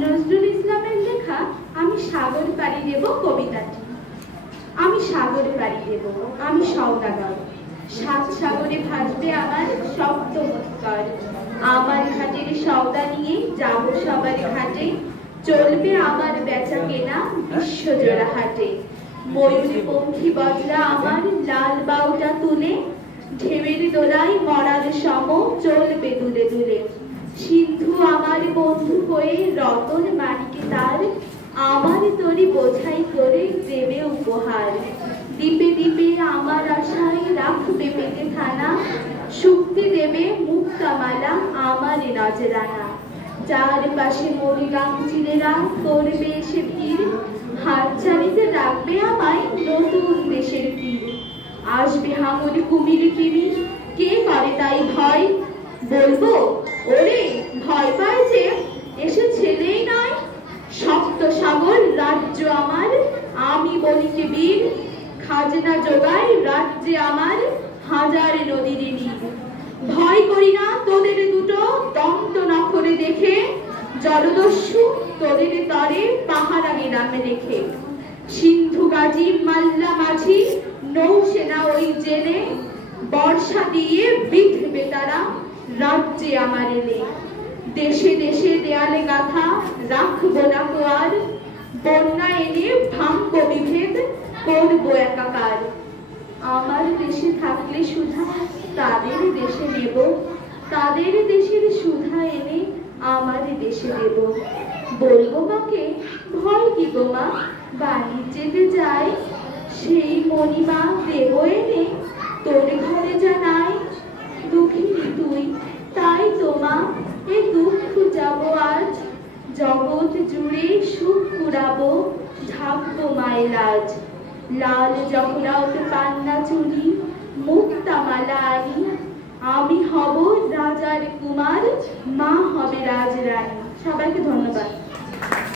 নজরুল ইসলামের লেখা আমি সাগর পাড়ি দেব কবিতাটি। আমি সাগর পাড়ি দেব, আমি সওদাগর, সাত সাগরে ভাসবে আমার শব্দ মৎকর। আমার ঘাটের সওদা নিয়ে যাব সবার ঘাটে, চলবে আমার বেচা কেনা বিশ্বজোড়া হাটে। ময়ূরী পঙ্খী বজরা আমার লাল বাউটা তুলে, ঢেউয়ের দোলায় মরার সম চলবে দুলে দুলে। সিন্ধু আমার বন্ধু হয়ে রতন মানিকে তার, আমার তরি বোঝাই করে দেবে উপহার। দ্বীপে দ্বীপে আমার আশায় রাখবে পেটে খানা, শুক্তি দেবে মুক্তামালা আমার নজরানা। চারপাশে মরিগাং চিলেরা করবে এসে ভিড়, হাত চালিতে রাখবে আমায় নতুন দেশের তীর। আসবে হাঙর কুমির তিমি, কে করে তাই ভয়? বলবো ওরে ভয় পায় যে এসে ছেলেই নয়। সপ্ত সাগর রাজ্য আমার, আমি বলিকে বীর, খাজনা জোগাই রাজ্যে আমার হাজার নদীর নীর। ভয় করি না তোদের দুটো দন্ত নখরে দেখে, জলদস্যু তোদের তরে পাহারা গেলামে রেখে। সিন্ধু গাজী মাল্লা মাঝি নৌসেনা ওই জেলে, বর্ষা দিয়ে বিধবে তারা রাজ্যে আমার এলে। দেশে দেশে দেয়ালে গাথা রাখবো না কোয়ার, বন্যা এনে ভাঙবো বিভেদ করবো একাকার। আমার দেশে থাকলে সুধা তাদের দেশে নেব, তাদের দেশের সুধা এনে আমার দেশে দেব। বলবো মাকে ভয় কি গো মা, বাণিজ্যেতে যাই, সেই মণিমা দেব এনে তোর ঘরে জানাই। দুঃখিনী তুই তাই তো মা, এ দুঃখ যাব আজ, জগৎ জুড়ে সুখ কুড়াবো ঢাকবো মায়ের লাজ। লাল জহরাত পান্না চুরি মুক্তামালা আনি, আমি হব রাজার কুমার, মা হবে রাজরানী। সবাইকে ধন্যবাদ।